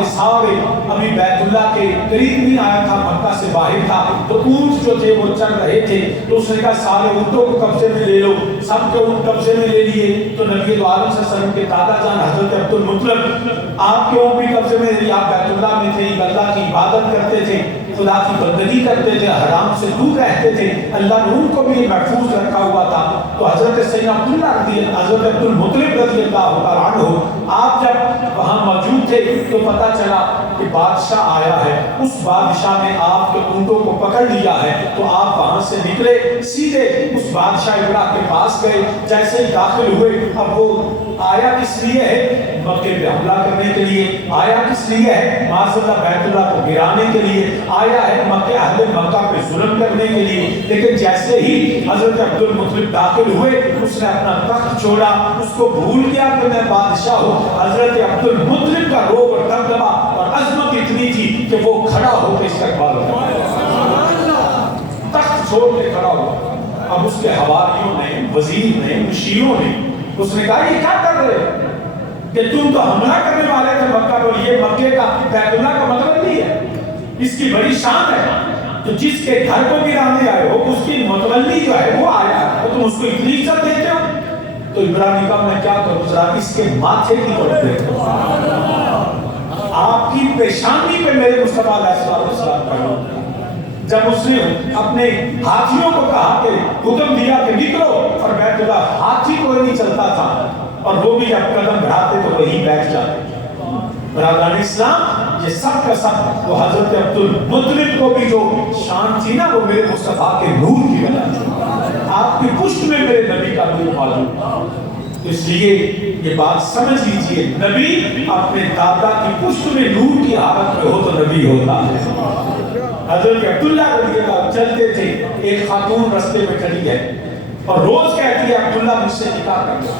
کہ سارے ابھی بیت اللہ کے قریب نہیں آیا تھا، مکہ سے باہر تھا، تو اونٹ جو تھے وہ چل رہے تھے، تو اس نے کہا سارے اونٹوں کو قبضے میں لے لو، سب کے اونٹ قبضے میں لے لیے۔ تو نبی دو عالم صلی اللہ علیہ وسلم کے دادا جان حضرت عبد المطلب، آپ کے اونٹ بھی قبضے میں لے لیے، آپ بیت اللہ میں تھے، اللہ کی عبادت کرتے تھے، خدا کی بندگی کرتے تھے، حرام سے دور رہتے تھے، اللہ نے ان کو بھی محفوظ رکھا ہوا تھا۔ تو حضرت سیدنا حضرت عبد المطلب رضی اللہ تعالیٰ عنہ، آپ جب وہاں موجود تھے تو پتہ چلا کہ بادشاہ آیا ہے، اس بادشاہ نے آپ کے اونٹوں کو پکڑ لیا ہے۔ تو آپ وہاں سے نکلے، سیدھے اس بادشاہ ابراہ کے پاس گئے، جیسے ہی داخل ہوئے، اب وہ آیا کس لیے ہے؟ مکے پہ حملہ کرنے کے لیے آیا، کس لیے ہے؟ معاذاللہ بیت اللہ کو گرانے کے لیے آیا ہے، مکہ اہل مکہ پہ ظلم کرنے کے لیے۔ لیکن جیسے ہی حضرت عبد المطلب داخل ہوئے، اس نے اپنا تخت چھوڑا، اس کو بھول گیا کہ میں بادشاہ ہوں۔ حضرت عبد المطلب کا روب اور دبدبہ اور عظمت اتنی تھی کہ وہ کھڑا ہو کے استقبال کرتا، تخت چھوڑ کے کھڑا ہوا۔ اب اس کے حواریوں نے، وزیر نے، مشیروں نے، اس نے کہا یہ کیا کر رہے کہ تم تو حملہ کرنے والے تھے مکہ پر، یہ مکے کا بیت اللہ کا مطلب نہیں ہے، اس کی بڑی شان ہے، تو جس کے گھر کو گرانے آئے ہو اس کی متولی جو ہے وہ آیا ہے، تو تم اس کو اتنی عزت دیتے ہو؟ تو ابراہیم نے کہا میں کیا کروں، ذرا اس کے ماتھے کی طرف دیکھو، آپ کی پیشانی پہ میرے مصطفیٰ علیہ السلام کرو۔ جب اس نے اپنے ہاتھیوں کو کہا کہ حکم دیا کہ نکلو، اور بیت اللہ ہاتھی کوئی نہیں چلتا تھا، اور وہ بھی جب قدم بڑھاتے تو وہی بیٹھ جاتے۔ برادران اسلام، یہ سب کا سب وہ حضرت عبد المطلب کو بھی جو شان تھی نا، وہ میرے مصطفیٰ کے نور کی وجہ سے، آپ کی پشت میں میرے نبی کا نور موجود۔ اس لیے یہ بات سمجھ لیجئے، نبی اپنے دادا کی پشت میں نور کی حالت میں ہو تو نبی ہوتا ہے۔ حضرت عبداللہ رضی اللہ چلتے تھے، ایک خاتون رستے میں کھڑی ہے اور روز کہتی ہے عبداللہ مجھ سے نکاح کر لو،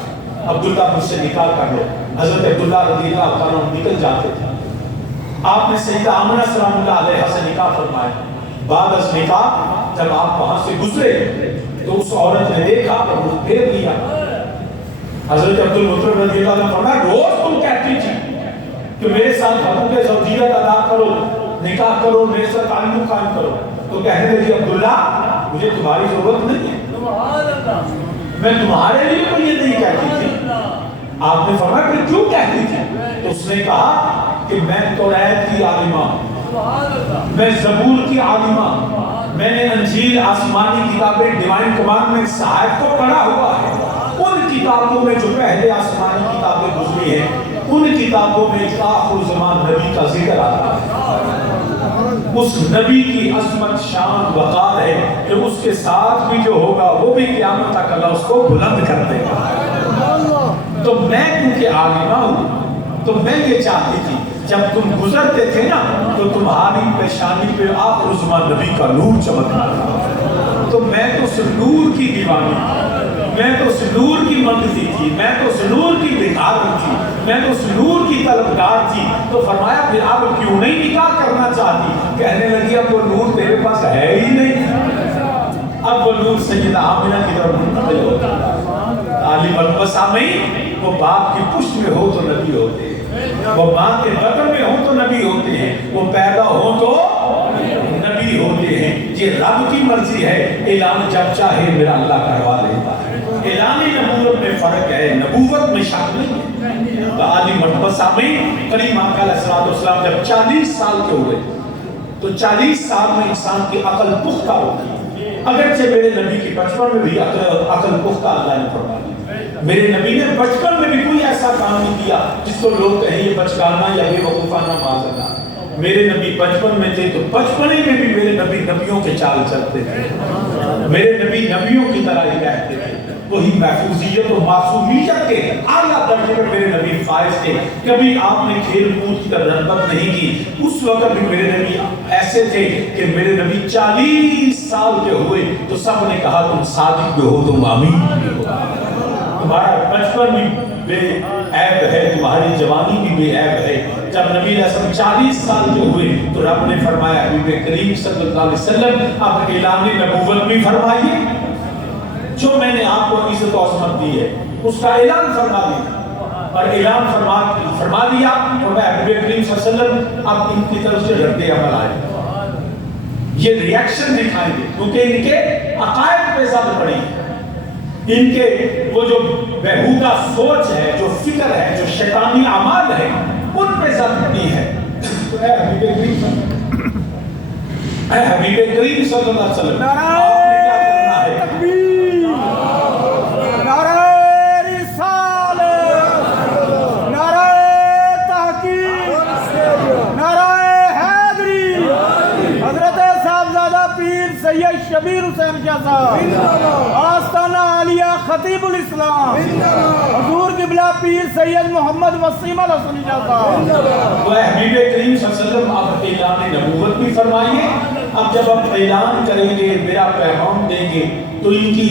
عبداللہ مجھ سے نکاح کر لو۔ حضرت عبداللہ رضی اللہ تعالیٰ نکل جاتے تھے، آپ نے سیدہ آمنہ سلام اللہ علیہ سے نکاح فرمایا۔ بعد از نکاح جب آپ وہاں سے گزرے تو اس عورت نے دیکھا اور وہ پھیر لیا۔ حضرت عبد المطلب رضی اللہ عنہ فرمایا روز تم کہتی تھی کہ میرے ساتھ حقوق زوجیت ادا کرو، نکاح کرو، میرے ساتھ تعلق قائم کرو، تو کہنے لگی عبداللہ مجھے تمہاری ضرورت نہیں ہے، میں تمہارے لیے تو یہ نہیں کہتی تھی۔ آپ نے فرمایا پھر کیوں کہتی تھی؟ تو اس نے کہا کہ میں توریت کی عالمہ ہوں، میں زبور کی عالمہ ہوں، میں نے انجیل آسمانی کتابیں ڈیوائن کمانڈمنٹ صحائف کو پڑھا ہوا ہے، ان کتابوں میں جو پہلے آسمانی کتابیں گزری ہیں ان کتابوں میں آخر زمان نبی کا ذکر آتا ہے، اس نبی کی عظمت شان وقار ہے کہ اس کے ساتھ بھی جو ہوگا وہ بھی قیامت تک اللہ اس کو بلند کر دے گا۔ تو میں کیونکہ عالمہ ہوں تو میں یہ چاہتی تھی جب تم گزرتے تھے نا تو تمہاری پیشانی پہ آخر زمان نبی کا نور چمکتا تھا، تو میں تو اس نور کی دیوانی تھی، میں تو اس نور کی منگتی تھی، میں تو اس نور کی بھکاری تھی، میں تو اس نور کی طلبگار تھی۔ تو فرمایا پھر اب کیوں نہیں نکاح کرنا چاہتی؟ کہنے لگی اب وہ نور تیرے پاس ہے ہی نہیں، اب وہ نور سیدہ آمنہ کی طرف منتقل ہوتا ہے۔ عالم المسامین، وہ باپ کی پشت میں ہو تو نبی ہوتے ہیں، وہ ماں کے بطن میں ہو تو نبی ہوتے ہیں، وہ پیدا ہو تو نبی ہوتے ہیں۔ یہ رب کی مرضی ہے، اعلان جب چاہے میرا اللہ کروا لیتا ہے۔ اعلان نبوت میں فرق ہے، نبوت میں شک نہیں ہے۔ تو عالم المسامین کریم آقا علیہ السلام جب 40 سال کے ہوئے تو 40 سال میں انسان کی عقل پختہ ہوتی ہے۔ اگرچہ میرے نبی کی بچپن میں بھی عقل پختہ اللہ نے فرما دی، میرے نبی نے بچپن میں بھی کوئی ایسا کام نہیں کیا جس کو لوگ کہیں یہ بچکانا یا بے وقوفانہ معاذ اللہ۔ میرے نبی بچپن میں تھے تو بچپنے میں بھی میرے نبی نبیوں کے چال چلتے تھے، میرے نبی نبیوں کی طرح ہی رہتے تھے، وہی محفوظیت و معصومیت کے اعلیٰ درجے میں میرے نبی فائز تھے۔ کبھی آپ نے کھیل کود کی طرح رغبت نہیں کی، اس وقت بھی میرے نبی ایسے تھے کہ میرے نبی 40 سال کے ہوئے تو سب نے کہا تم صادق بھی ہو، تم امین بھی ہو، تمہارا بچپن بھی بے عیب ہے، تمہاری جوانی بھی بے عیب ہے۔ جب نبی علیہ السلام 40 سال کے ہوئے تو رب نے فرمایا حبیب کریم صلی اللہ علیہ وسلم آپ اعلان نبوت بھی فرمائیے، جو میں نے آپ کو عزت و عظمت دی ہے اس کا اعلان فرما دیں۔ اور اعلان فرما دیا اور میں حبیب کریم صلی اللہ علیہ وسلم اب ان کی طرف سے رد عمل آئے، یہ ریاکشن دکھائیں گے، کیونکہ ان کے عقائد پہ زد پڑی ہے، ان کے وہ جو بےہودہ سوچ ہے، جو فکر ہے، جو شیطانی اعمال ہے، ان پہ زد پڑی ہے۔ تو اے حبیب کریم صلی اللہ علیہ وسلم، آپ نے کیا کرنا ہے؟ تکبیر، نعرہ رسالت، نعرہ تحقیق، نعرہ حیدری، حضرت صاحبزادہ پیر سید شبیر حسین شاہ صاحب، آستانہ عالیہ خطیب الاسلام، حضور قبلہ پیر سید محمد وسیم الحسن شاہ صاحب۔ تو اے حبیب کریم صلی اللہ علیہ وسلم، آپ اعلان نبوت بھی فرمائیے۔ اب جب آپ اعلان کریں گے، میرا پیغام دیں گے، تو ان کی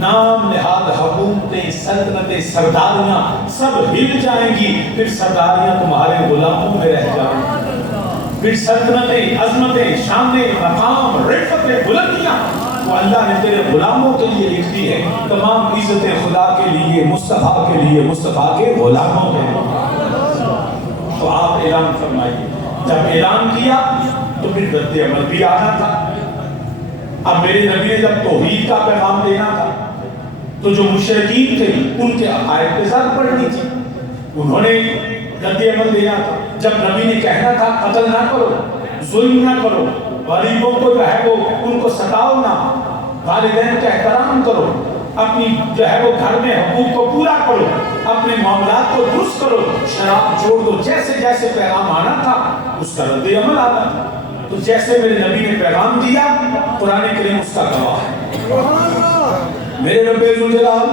نام نہاد حکومتیں، سلطنتیں، سرداریاں سب ہل جائیں گی، پھر سرداریاں تمہارے غلاموں میں رہ جائیں گی، پھر سلطنتیں، عظمتیں، شانیں، مقام، رفتیں، بلندیاں وہ اللہ نے تیرے غلاموں کے لیے لکھ دی ہے، تمام عزتیں خدا کے لیے، مصطفیٰ کے لیے، مصطفیٰ کے غلاموں کے لیے۔ تو آپ اعلان فرمائیے۔ جب اعلان کیا تو پھر رد عمل بھی آنا تھا۔ اب میرے نبی نے جب توحید کا پیغام دینا تھا تو جو مشرکین تھے ان کے عقائد پہ زد پڑنی تھی، انہوں نے رد عمل دینا تھا۔ جب نبی نے کہنا تھا قتل نہ کرو، ظلم نہ کرو، غریبوں کو جو ہے وہ ان کو ستاؤ نہ، والدین کا احترام کرو، اپنی جو ہے وہ گھر میں حقوق کو پورا کرو، اپنے معاملات کو درست کرو، شراب چھوڑ دو، جیسے جیسے پیغام آنا تھا اس کا رد عمل آنا تھا۔ تو جیسے میرے نبی نے پیغام دیا، قرآن کریم اس کا گواہ ہے۔ میرے رب ذوالجلال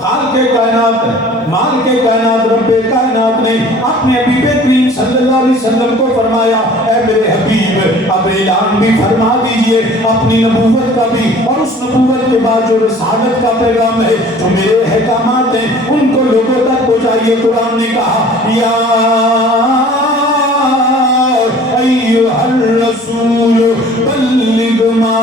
خالق کائنات ہے، مالک کائنات، رب کائنات نے اپنے حبیب کریم صلی اللہ علیہ وسلم کو فرمایا، اے میرے حبیب اب اعلان بھی فرما دیجئے اپنی نبوت کا بھی، اور اس نبوت کے بعد جو رسالت کا پیغام ہے، جو میرے احکامات ہیں، ان کو لوگوں تک پہنچائیے۔ قرآن نے کہا یا ایھا الرسول بلغ ما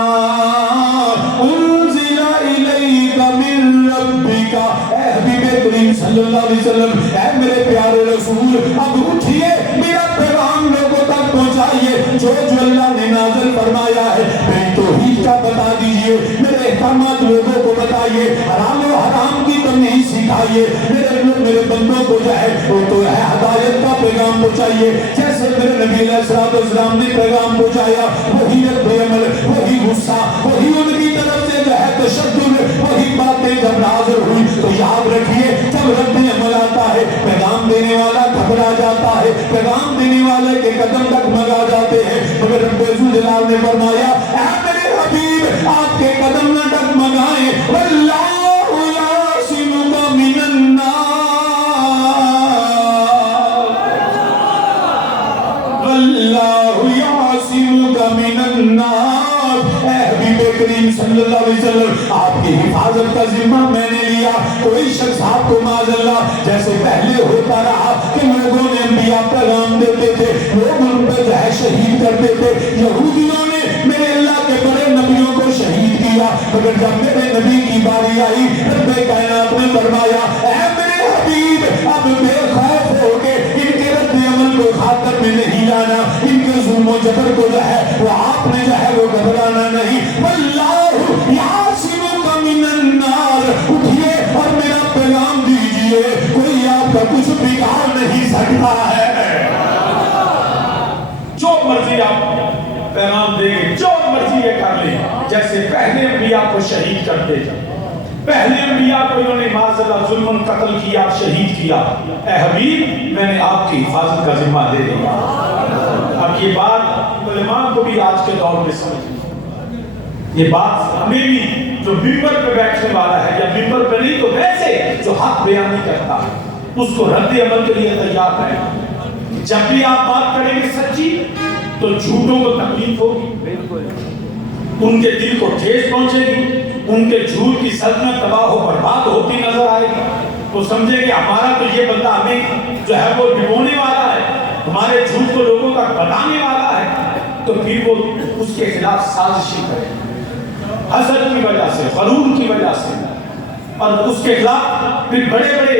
انزل الیک من ربک۔ اے حبیب کریم صلی اللہ علیہ وسلم، اے میرے پیارے رسول، اب اٹھئے میرا پیغام لوگوں تک پہنچائیے، جو اللہ نے نازل فرمایا ہے میری توحید کا بتا دیجئے، میرے احکامات لوگوں کو بتائیے، حلال و حرام کی تمیز سکھائیے، میرے بندوں کو جو ہے وہ تو ہے ہدایت کا پیغام پہنچائیے، جیسے میرے نبی علیہ السلام نے پیغام پہنچایا، وہی رد عمل، وہی غصہ، وہی ان کی طرف سے جو ہے تشدد، وہی باتیں جب نازل ہوئی تو یاد رکھیے جب رد عمل آتا ہے پیغام دینے والا گھبرا جاتا ہے، پیغام دینے والے کے قدم تک مگا جاتے ہیں، مگر رب ذوالجلال نے فرمایا اے میرے حبیب آپ کے قدم نہ ڈگمگائیں، واللہ یعصمک من الناس، واللہ یعصمک من الناس۔ اے حبیب کریم صلی اللہ علیہ وسلم، آپ کی حفاظت کا ذمہ میں نے لیا۔ کوئی شخص آپ کو معاذ اللہ جیسے پہلے ہوتا رہا کہ لوگوں نے انبیاء پیغام دیتے تھے، لوگ ان پہ جو ہے شہید کرتے تھے، یہودیوں نے میرے اللہ کے بڑے نبیوں کو شہید کیا، مگر جب میرے نبی کی باری آئی رب کائنات نے فرمایا اے میرے حبیب اب بے خوف ہو کے ان کے رد عمل کو خاطر میں نہیں لانا، ان کے ظلم و جبر کو جو ہے وہ آپ نے جو ہے وہ گھبرانا نہیں۔ واللہ یعصمک من الناس، اٹھئے اور میرا پیغام دیجئے، کوئی آپ کا کچھ بگاڑ نہیں سکتا ہے۔ جو مرضی آپ پیغام دیں گے، جو مرضی یہ کر لیں، جیسے پہلے انبیاء کو شہید کرتے تھے، پہلے انبیاء کو انہوں نے معاذ اللہ ظلم قتل کیا، شہید کیا، اے حبیب میں نے آپ کی حفاظت کا ذمہ دے دیا۔ اب یہ بات علماء کو بھی آج کے دور میں سمجھیں، یہ بات ہمیں بھی جو ممبر پہ بیٹھنے والا ہے یا ممبر پہ نہیں تو ویسے جو حق بیانی کرتا ہے اس کو رد عمل کے لیے تیار ہے۔ جب بھی آپ بات کریں گے سچی تو جھوٹوں کو تکلیف ہوگی، ان کے دل کو ٹھیس پہنچے گی، ان کے جھوٹ کی سلطنت تباہ و برباد ہوتی نظر آئے گی، وہ سمجھے کہ ہمارا تو یہ بندہ ہمیں جو ہے وہ ڈبونے والا ہے، ہمارے جھوٹ کو لوگوں تک بتانے والا ہے، تو پھر وہ اس کے خلاف سازشی کرے حسد کی وجہ سے، غرور کی وجہ سے، اور اس کے خلاف پھر بڑے بڑے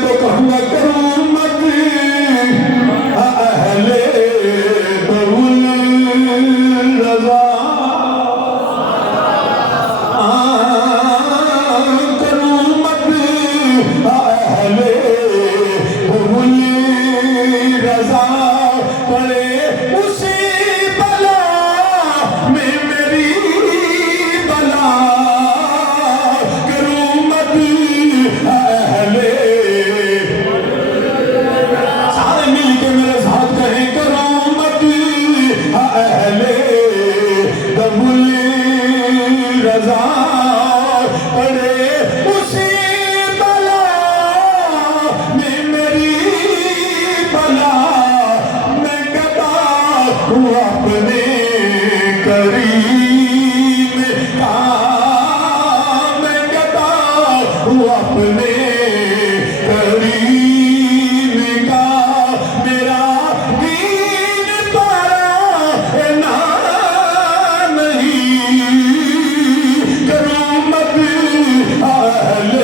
تو کہوں کروں مت اہل بول رضا کروں مت اہل بول رضا پڑے اسی بلا میں میری بلا کروں مت اہل سارے مل کے میرے ساتھ کہیں کروں مت اہل بول رضا پڑے اسی بلا میں میری بلا میں کہتا ہوں اپنے کریم کا میں کہتا ہوں اپنے کریم کا میرا دین پرانا نہیں کروں مت اہل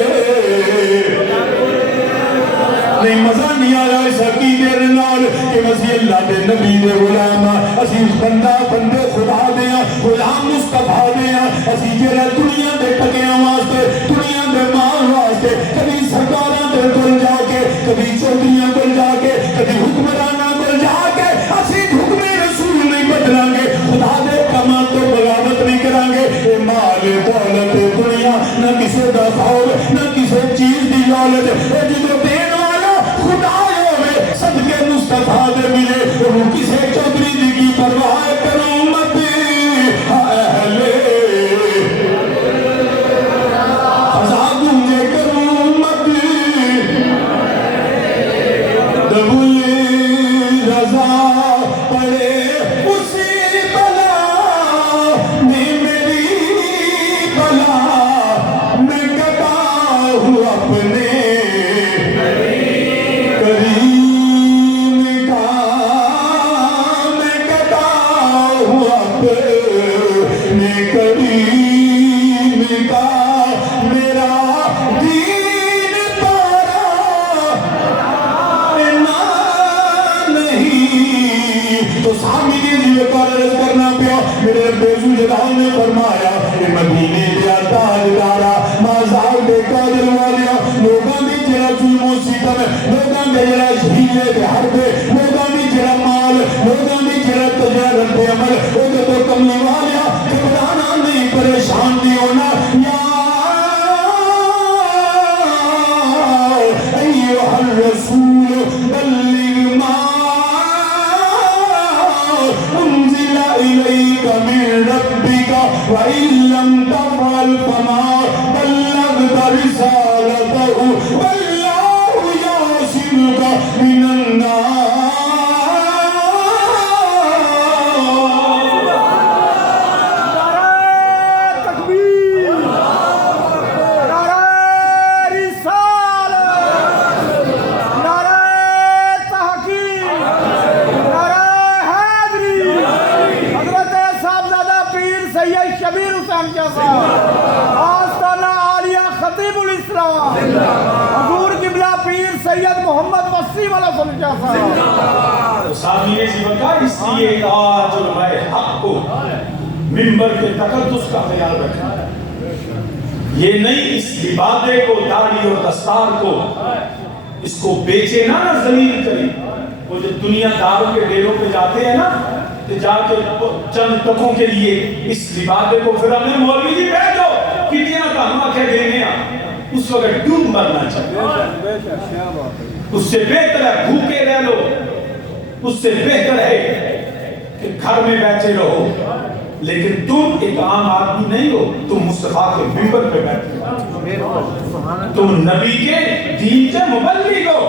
نہیں مزہ نہیں آیا اس عقیدے نال کہ مسیح اللہ دے نبی دے غلام اسی بندہ بندے خدا دے غلام مصطفیٰ دے اسی جڑا دنیا دے ٹکیاں واسطے دنیا دے مال واسطے کبھی سرکاراں دے کول جا کے کبھی چودھریاں کول جا کے کبھی حکمراناں کول جا کے اسی حکم رسول نہیں بدلاں گے خدا دے کماں تو بغاوت نہیں کران گے اے مال دولت دنیا نہ کسے دا خوف نہ کسے چیز دی دولت اے جدوں دین والا خدا ہوے صدقے مصطفیٰ دے ملے وہ کسے چودھری دی کی پرواہ کروں مت اہل آزاد مجھے کروں مت بول رضا پڑے اسی بلا میں میری بلا میں کہتا ہوں اپنے کریم کا میں کہتا ہوں اپنے کریم کا میرا دین پرانا نہیں تو سامنے جیوے پر عرض کرنا پیا میرے بیزو جلال نے فرمایا کہ مدینے دیا تاجدارا مازال دے قادر والیا لوگاں دی جرا ظلم و ستم لوگاں دے جرا ہیلے دے حرب لوگاں دی جرا مال لوگاں دی جرا تجارت دے عمل او دے تو کملی والیا گھبرانا نہیں پریشان نہیں ہونا یا ایھا الرسول بلغ ما انزل الیک من ربک وان لم تفعل فما بلغت رسالتہ واللہ یعصمک من الناس نعرہ تکبیر، نعرہ رسالت، نعرہ تحقیق، نعرہ حیدری، حضرت صاحبزادہ پیر سید شبیر حسین شاہ صاحب، آستانہ عالیہ خطیب الاسلام، حضور قبلہ پیر سید محمد وسیم علیہ السلام شاہ صاحب۔ تو سامعین جیون کا اس لیے آج علماء حق کو منبر کے تقدس کا خیال رکھنا ہے، یہ نہیں اس لبادے کو داڑھی اور دستار کو اس کو بیچے نہ ذلیل کریں۔ وہ جو دنیا داروں کے ڈیروں پہ جاتے ہیں نا تو جا کے چند ٹکوں کے لیے اس لبادے کو پھر ہمیں مولوی جی بیٹھو کتنا کہاں کے دینے اس وقت ڈوب مرنا چاہیے۔ اس سے بہتر ہے بھوکے رہ لو، اس سے بہتر ہے کہ گھر میں بیٹھے رہو، لیکن تم ایک عام آدمی نہیں ہو، تم مصطفیٰ کے منبر پہ بیٹھے ہو، تم نبی کے دین سے مبلغ ہو۔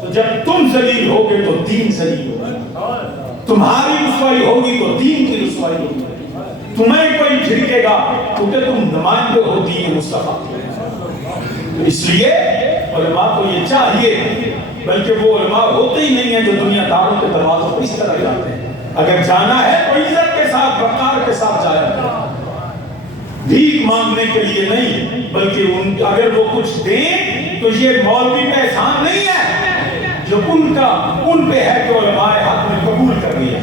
تو جب تم ذلیل ہوگے تو دین ذلیل ہوگا، تمہاری رسوائی ہوگی تو دین کی رسوائی ہوگی، تمہیں کوئی جھڑکے گا کیونکہ تم نمائندے ہو دین مصطفیٰ۔ اس لیے علماء کو یہ چاہیے، بلکہ وہ علماء ہوتے ہی نہیں ہیں جو دنیا داروں کے دروازوں پر اس طرح جاتے ہیں۔ اگر جانا ہے تو عزت کے ساتھ وقار کے ساتھ جایا، بھیک مانگنے کے لیے نہیں، بلکہ اگر وہ کچھ دیں تو یہ مولوی پہ احسان نہیں ہے جو ان پہ ہے کہ علماء حق نے قبول کر لیا.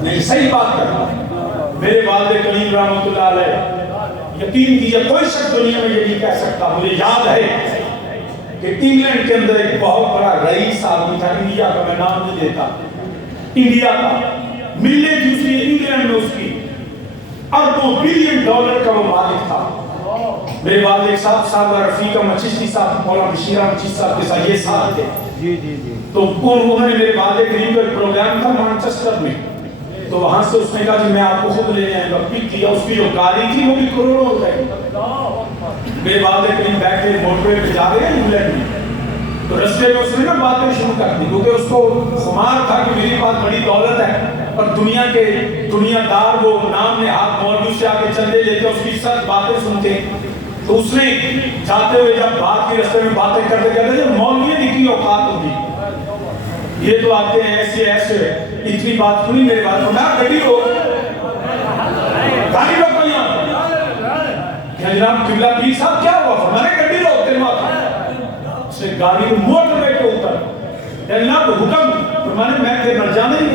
نہیں صحیح بات کرتا ہوں. میرے والد کریم رحمۃ اللہ علیہ یقین کیجیے کوئی شخص دنیا میں یہ نہیں کہہ سکتا. مجھے یاد ہے کہ انگلینڈ کے اندر ایک بہت بڑا رئیس آدمی تھا, انڈیا کا میں نام نہیں دیتا, انڈیا کا ملنے دوسری انگلینڈ میں اس کی اربوں بلین ڈالر کا وہ مالک تھا. میرے والد ایک صاحب رفیق چشتی صاحب مولانا بشیر احمد چشتی صاحب کے ساتھ یہ ساتھ تھے. تو انہوں نے میرے والد کریم کا پروگرام تھا مانچسٹر میں, تو وہاں سے اس نے کہا کہ میں آپ کو خود لے جائیں گا. پک کیا, اس کی جو گاڑی تھی وہ بھی کروڑوں روپے. میرے والد کریم بیٹھے موٹر وے پہ جا رہے ہیں انگلینڈ میں, تو رستے میں اس نے نا باتیں شروع کر دی کیونکہ اس کو خمار تھا کہ میری پاس بڑی دولت ہے اور دنیا دار وہ نام نے ہاتھ مولوی سے آ کے چندے لیتے اس کی سب باتیں سنتے. تو اس نے جاتے ہوئے جب بات کی رستے میں باتیں کرتے کرتے جب مولوی کی اوقات ہوگی یہ تو آتے ہیں ایسے اتنی بات سنی. میرے بات کو میں گاڑی رو جناب قبلہ پیر صاحب کیا ہوا, ہمارے گاڑی روکتے اس نے گاڑی کو موٹر وے کے اوپر جناب حکم فرمانے میں تھے مر جانا ہی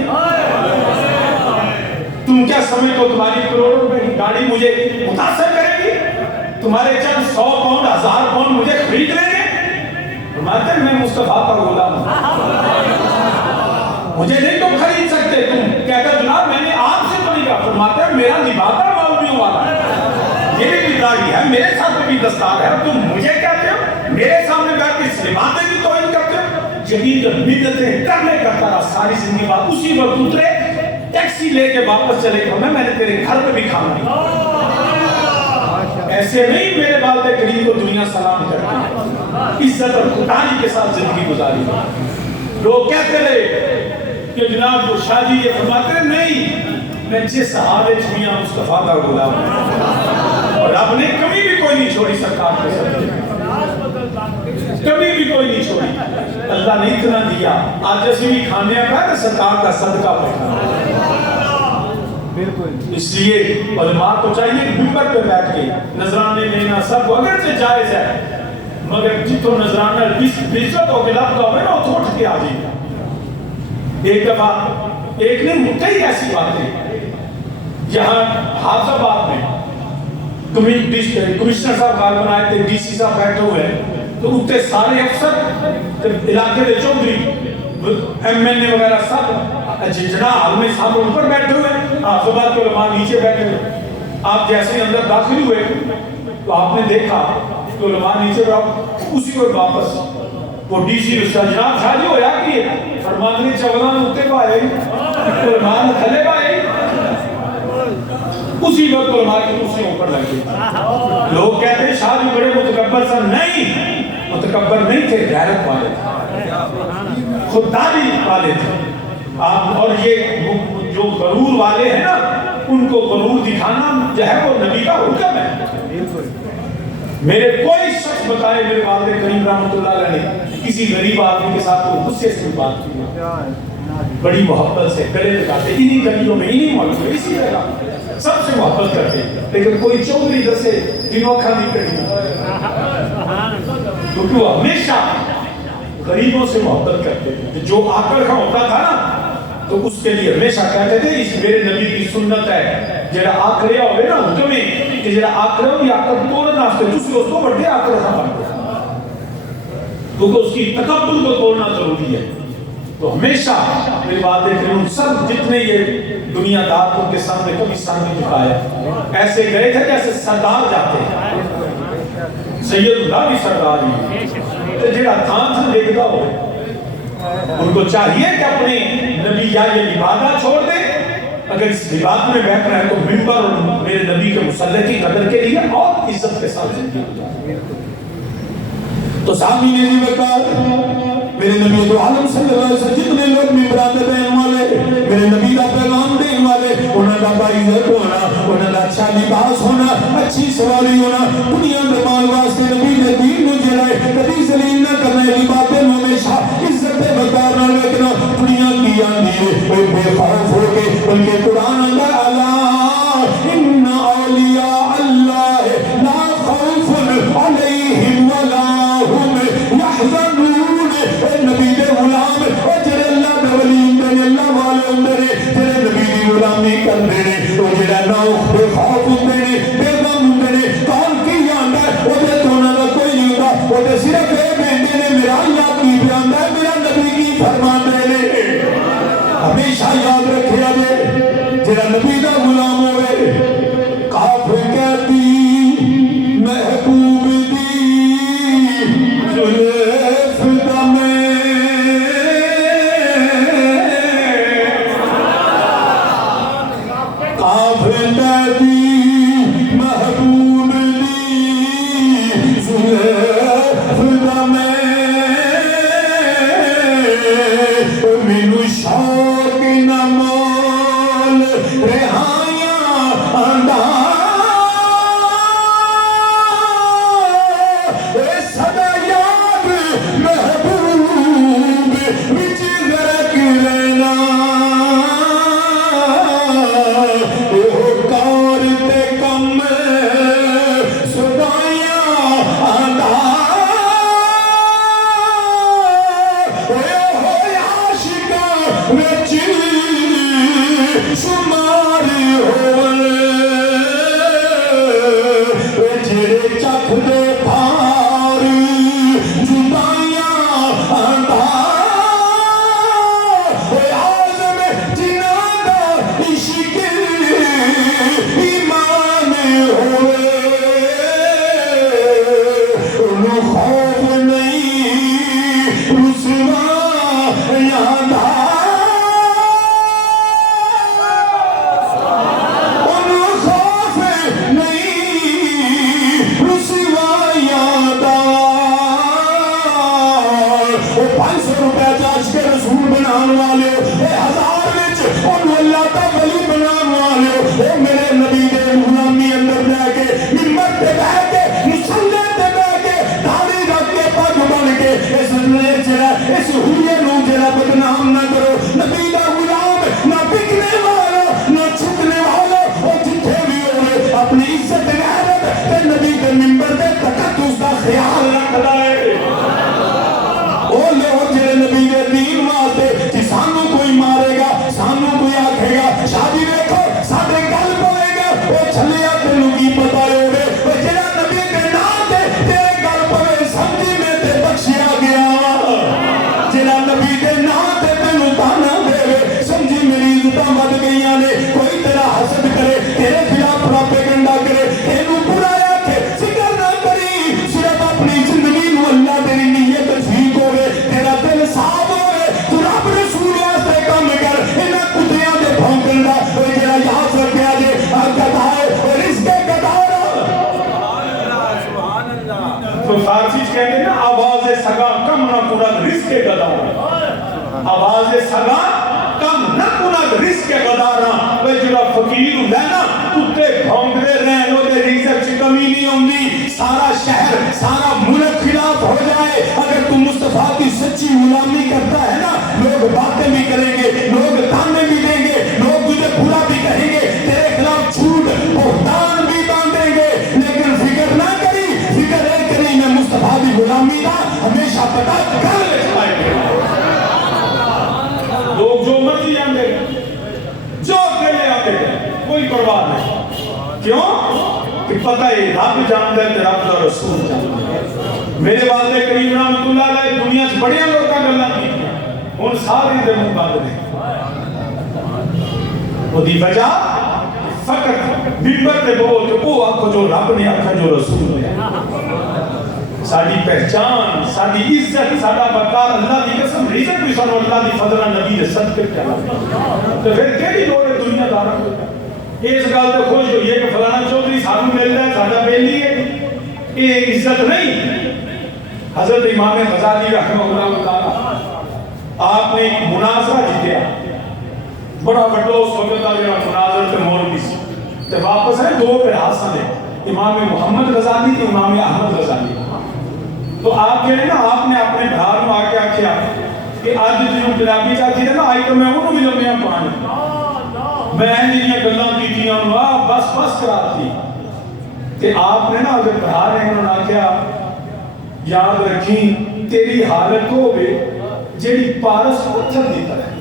تم کیا سمجھتے ہو تمہاری کروڑوں روپے کی گاڑی مجھے متاثر کرے گی, تمہارے چند 100 پاؤنڈ 1000 پاؤنڈ مجھے خرید لیں گے. فرماتے ہیں میں مصطفیٰ کا غلام ہوں, مجھے نہیں تم خرید سکتے. تم کہتا جناب میں نے آپ سے تو نہیں کہا. فرماتے ہیں میرا لبادہ مولویوں والا ہے, یہ بھی داڑھی ہے, میرے ساتھ بھی دستار ہے, تم مجھے کہتے ہو میرے سامنے بیٹھ کے اس لبادے کی توہین کرتے ہو. یقین جب بدعتیں کرنے کرتا رہا ساری زندگی بعد اسی وقت اترے ٹیکسی لے کے واپس چلے گا میں نے تیرے گھر پہ بھی کھانا نہیں. ایسے نہیں میرے والد کریم کو دنیا سلام کرتی ہے, عزت اور خدائی کے ساتھ زندگی گزاری. لوگ کہتے رہے کہ جناب وہ شاہ جی یہ فرماتے ہیں نہیں میں جس حالے چھویاں مصطفیٰ کا غلام ہوں اور آپ نے کبھی بھی کوئی نہیں چھوڑی سرکار کے ساتھ, کبھی بھی کوئی نہیں چھوڑی. اللہ نے اتنا دیا آج جیسے بھی کھانے کا ہے سرکار کا صدقہ پڑھنا. اس لیے علماء کو چاہیے ممبر پہ بیٹھ کے نذرانے لینا سب اگر سے جائز ہے مگر جتوں نذرانہ بزت ہو کے لفظ ہوئے نا وہ اٹھ کے آ جائے. ایک دفعہ ایک نے کئی ایسی باتیں یہاں حافظ آباد میں کمشنر صاحب کار بنائے تھے, ڈی سی صاحب بیٹھے ہوئے تو اتنے سارے افسر علاقے کے چودھری ایم این اے وغیرہ سب جناب عالمی صاحب اوپر بیٹھے ہوئے, حافظ آباد کے علماء نیچے بیٹھے ہوئے. آپ جیسے اندر داخل ہوئے تو آپ نے دیکھا کہ علماء نیچے بیٹھے, اسی کو واپس وہ ڈی سی جناب شاہ جی ہویا کہ فرمانے چولان اتنے پائے علماء تھلے پائے اسی وقت علماء کی کرسی اوپر لگے. لوگ کہتے ہیں شاہ جی بڑے متکبر سن, نہیں متکبر نہیں تھے, غیرت والے تھے, خودداری والے تھے. آپ اور یہ جو غرور والے ہیں نا ان کو غرور دکھانا جو ہے وہ نبی کا حکم ہے. میرے کوئی شخص بتائے میرے والد کریم رحمۃ اللہ علیہ نے کسی غریب آدمی کے ساتھ وہ غصے سے بات کی بڑی محبت سے گلے لگاتے, انہی گلیوں میں انہی ملک میں اسی جگہ سب سے محبت کرتے, لیکن کوئی چودھری دسے دنوں کھانی کرنی کیونکہ وہ ہمیشہ غریبوں سے محبت کرتے تھے. جو آکڑ کا ہوتا تھا نا تو اس کے لیے ہمیشہ کہتے تھے اس میرے نبی کی سنت ہے جڑا آکڑیا ہوئے نا حکم کہ جڑا آکڑ ہوئی آکڑ توڑنا اس کے اس کو بڑھے آکڑ کا بڑھتے کیونکہ اس کی تکبر کو توڑنا ضروری ہے. تو ہمیشہ میرے والد کریم سب جتنے یہ دنیا دار ان کے سامنے کبھی سر نہیں جھکایا, ایسے گئے تھے جیسے سردار جاتے ہیں. سید اللہ بھی سردار ہی تو جڑا تھان سے دیکھتا ہو ان کو چاہیے کہ اپنے نبی یا یہ لبادہ چھوڑ دے. اگر اس لباد میں بیٹھ رہے ہیں تو ممبر اور میرے نبی کے مسلح کی قدر کے لیے اور عزت کے ساتھ زندگی گزارے. تو سامنے نہیں بتا میرے نبی تو عالم صلی اللہ علیہ وسلم جتنے لوگ ممبران دے دین والے میرے نبی کا پیغام دین والے انہوں کا باعزت ہونا, انہوں کا اچھا لباس ہونا, اچھی سواری ہونا, دنیا میں مال واسطے نبی نے دین میں جلائے کبھی ذلیل نہ کرنا, لبادے میں ہمیشہ عزت وقار نہ رکھنا. دنیا کی آندھی وہ بے خوف ہو کے بلکہ قرآن اندر اللہ ان اولیاء اللہ لا خوف علیہم ولا هم 500 روپے چاش کے رسول بنان والے اے 1000 وچ اونوں اللہ دا ولی بنان والے اے میرے نبی دے غلامی اندر جا کے منبر تے بیٹھ کے مصلی تے بیٹھ کے داڑھی رکھ کے پگ بن کے اس نے جڑا اس ہوئے نو جڑا بدنام نہ کرو نبی دا غلام نہ بکنے والا نہ چھکنے والا او جتھے بھی ہوے اپنی عزت غیرت تے نبی دے منبر تے تقدس دا خیال رکھدا ہے او لوگ جڑے نبی دے دین واسطے کہ سانو کوئی مارے گا سانو کوئی آکھے گا شادی دیکھو ساڈے گل پوے گا او چھلیا تینوں کی پتہ ہوے او جڑا نبی دے نام تے تیرے گل پوے سمجھی میں تے بخشیا گیا جڑا نبی دے نام تے تینوں تانا دے سمجھی میری عزتاں ود گئیاں نے کوئی تیرا حسد کرے تیرے خلاف پروپیگنڈا کرے تینوں برایا کہ فکر نہ کری صرف اپنی زندگی نو اللہ تیری نیت ٹھیک ہوے تیرا دل صاف ہوے تو رب رسول واسطے کام کر انہاں کتیاں دے بھونکن دا او جڑا یاد رکھیا جے گدا ہے رزق گدا تو فارسی کہتے ہیں نا آواز سگا کم نہ کنگ رزق گدا آواز سگا کم نہ کنگ رزق گدا وہ جڑا فقیر ہوندا ہے نا کتے بھونکدے رہن او دے رزق چ کمی نہیں ہوندی سارا شہر سارا ملک خلاف ہو جائے اگر تو مصطفیٰ کی سچی غلامی کرتا ہے نا لوگ باتیں بھی کریں گے لوگ تانے بھی دیں گے لوگ تجھے برا بھی کہیں گے تیرے خلاف جھوٹ بہتان بھی باندھیں گے لیکن فکر نہ کری فکر ہے کری میں مصطفیٰ کی غلامی کا ہمیشہ پتا کر لکھائے گے لوگ جو مرضی آندے جو اکیلے آندے کوئی پرواہ نہیں کیوں کہ پتہ ہے رب جانتا ہے رب کا رسول جانتا ہے میرے والد کریم رحمۃ اللہ علیہ دنیا سے بڑے لوگ کا گلا کی ان سارے دے منہ بند نے وہ دی وجہ فقط منبر تے بول کے وہ آنکھو جو رب نے آنکھا جو رسول نے ساری پہچان ساری عزت سارا وقار اللہ کی قسم عزت بھی سانو اللہ کی فضل نبی دے صدقے کہنا تو پھر کیڑی لوڑ ہے دنیا دارا اس گل تے خوش ہوئیے کہ فلانا چودھری سانو ملتا ہے ساڈا بیلی ہے یہ عزت نہیں حضرت امام غزالی رحمہ اللہ تعالی آپ نے ایک مناظرہ جیتیا بڑا بڑا اس وقت کا جو مناظر تے مولوی سی تے واپس ہے دو پراس نے امام محمد غزالی تے امام احمد غزالی تو آپ کہنے نا آپ نے اپنے بھار میں آ کے آکھیا کہ آج جو گلابی چاہتی ہے نا آئی تو میں انہوں بھی لمبیاں پانی میں جنیاں گلاں کی تھی بس بس کراتی کہ آپ نے نا اگر بھار ہیں انہوں نے آکھیا یاد رکھیں تیری حالت کو بھی جیڑی پارس پتھر دیتا ہے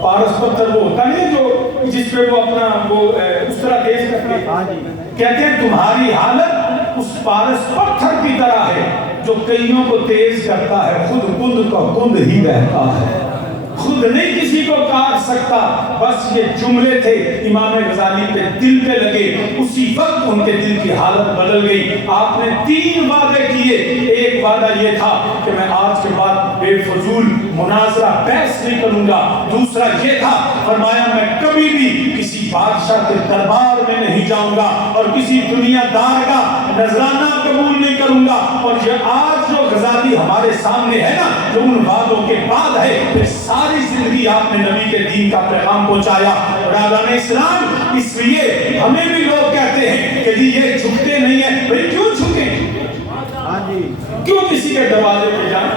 پارس پتھر وہ ہوتا نہیں جو جس پہ وہ اپنا وہ اس طرح تیز کرتے کہتے ہیں تمہاری حالت اس پارس پتھر کی طرح ہے جو کئیوں کو تیز کرتا ہے خود کند کا کند ہی بہتا ہے خود نہیں کسی کو کاٹ سکتا بس یہ جملے تھے امام غزالی پہ دل پہ لگے اسی وقت ان کے دل کی حالت بدل گئی آپ نے 3 وعدے کیے ایک وعدہ یہ تھا کہ میں آج کے بعد بے فضول مناظرہ بحث نہیں کروں گا دوسرا یہ تھا فرمایا میں کبھی بھی کسی بادشاہ کے دربار میں نہیں جاؤں گا اور کسی دنیا دار کا نذرانہ قبول نہیں کروں گا اور یہ آج جو غزالی ہمارے سامنے ہے نا جو ان وعدوں کے بعد ہے پھر ساری زندگی آپ نے نبی کے دین کا پیغام پہنچایا برادران اسلام اس لیے ہمیں بھی لوگ کہتے ہیں کہ جی یہ جھکتے نہیں ہیں بھئی کیوں جھکیں کیوں کسی کے دروازے پہ جائیں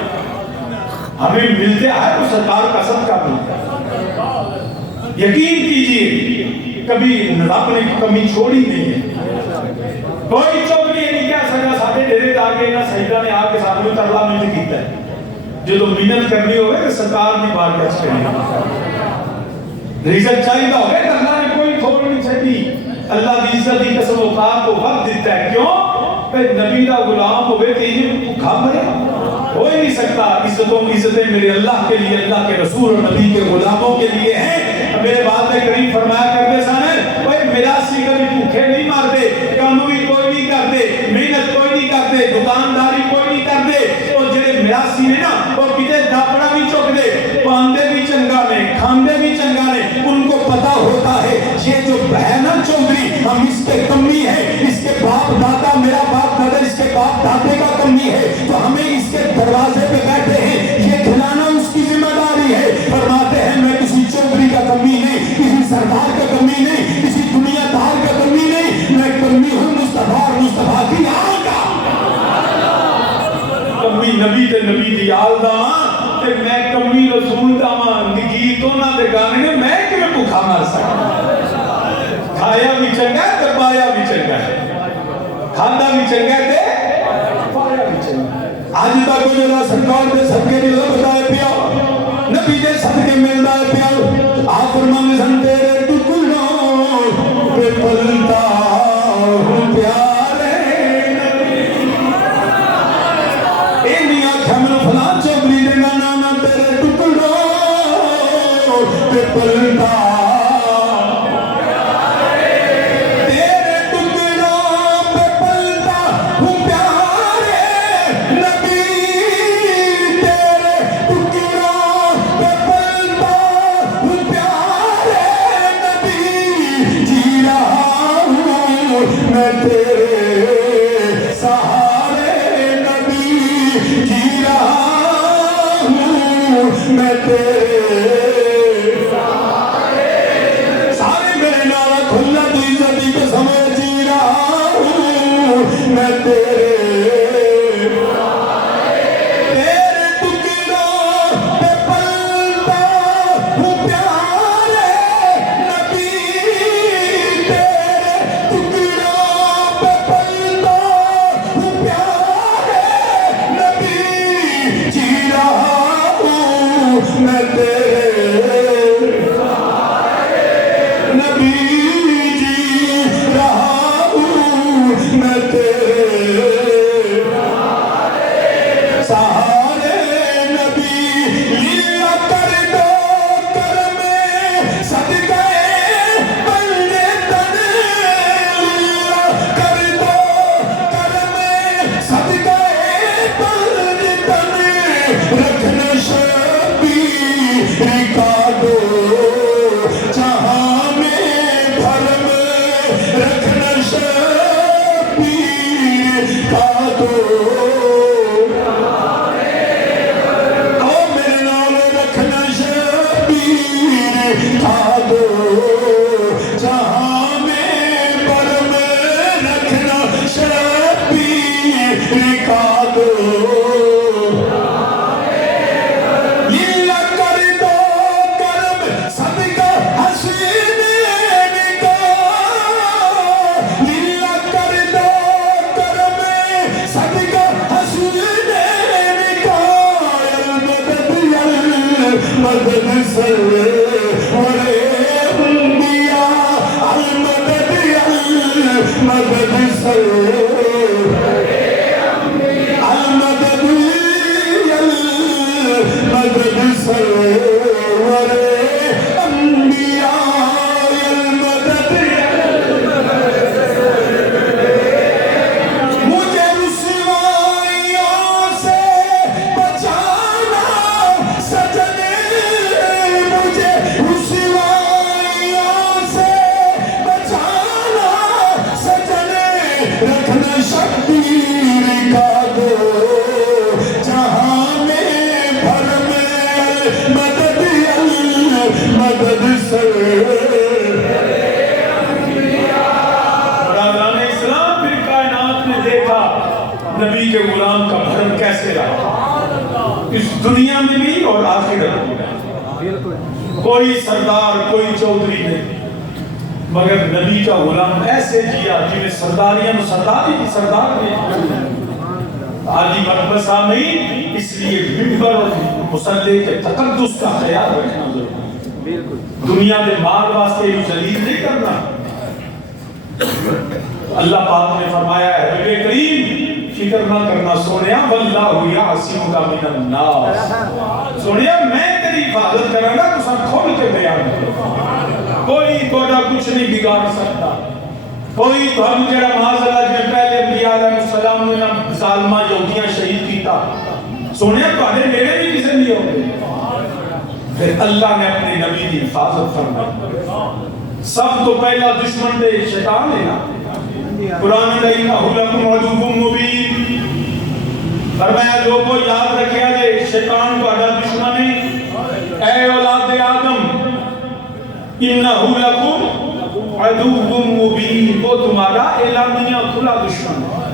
ہمیں ملتے ہیں تو سرکار کا صدقہ ملتا ہے یقین کیجئے کبھی رب نے کمی چھوڑی نہیں ہے کوئی چوکری یہ نہیں کہہ سکا ساڑھے ڈیرے تاکہ نہ سیدہ نے آ کے ساتھ میں ترلا ملت کیتا ہے جو تو محنت کرنی ہوئے کہ سرکار کی بار کچھ کرنی رزق چاہیے ہوئے کہ اللہ نے کوئی تھوڑ نہیں چاہتی اللہ کی عزت کی قسم اوقات کو وقت دیتا ہے کیوں کہ نبی کا غلام ہوئے کہ یہ کھا مرے ہو ہی نہیں سکتا عزتیں میرے اللہ کے لیے اللہ کے رسول اور نبی کے غلاموں کے لیے ہیں میرے والد کریم فرمایا کرتے سانے بھائی میراثی کبھی بھوکے نہیں مارتے کام بھی کوئی نہیں کرتے محنت کوئی نہیں کرتے دکانداری کوئی نہیں کرتے اور جڑے میراثی نے نا وہ کتے داپڑا بھی چک دے پاندے بھی چنگا نے کھاندے بھی چنگا نے ان کو پتا ہوتا ہے یہ جو بہنا چودھری ہم اس کے کمی ہے اس کے باپ دادا میرا باپ دادا اس کے باپ دادے کا کمی ہے تو ہمیں اس کے دروازے پہ بیٹھے ہیں یہ نبی تے نبی دی آل دا تے میں کمی رسول دا گیت انہاں دے گانے نے میں کیویں بھوکا مر سکتا کھایا بھی چنگا ہے تے پایا بھی چنگا ہے کھانا بھی چنگا ہے تے پایا بھی چنگا ہے آج تک جو سرکار دے صدقے دی لبدا ہے پیا نبی دے صدقے ملدا ہے پیا آپ فرماندے سن تیرے ٹکڑوں پہ پلتا ہوں پیارے نبی اے میاں کھمل فلاں چوبلی دے گانا میں تیرے ٹکڑوں پہ پلتا نبی کے غلام کا بھرم کیسے رہا اس دنیا میں بھی اور آخرت میں بھی کوئی سردار کوئی چودھری نہیں مگر نبی کا غلام ایسے جیا جنہیں سرداریاں سرداری کی سردار نے عالی مرتبہ سامعین اس لیے ممبر اور مصلی کے تقدس کا خیال رکھنا ضروری دنیا میں مال واسطے یہ ذلیل نہیں کرنا اللہ پاک نے فرمایا ہے حبیب کریم فکر نہ کرنا سونیا واللہ یعصمک من الناس سونیا میں تیری حفاظت کراں گا تو سب کھول کے بیان کرو کوئی تھوڑا کچھ نہیں بگاڑ سکتا کوئی تو ہم جڑا معاذ اللہ جی پہلے انبیاء علیہ السلام نے ظالمہ یہودیاں شہید کیتا سونیا تھوڑے نیڑے بھی کسی نہیں ہوتے پھر اللہ نے اپنے نبی کی حفاظت فرمائی سب تو پہلا دشمن دے شیطان ہے نا قرآن میں انہو لکم عدو مبین فرمایا لوگوں یاد رکھیا دے شیطان کو اڈا دشمن ہے اے اولاد آدم انہو لکم عدو مبین وہ تمہارا اعلانیہ کھلا دشمن ہے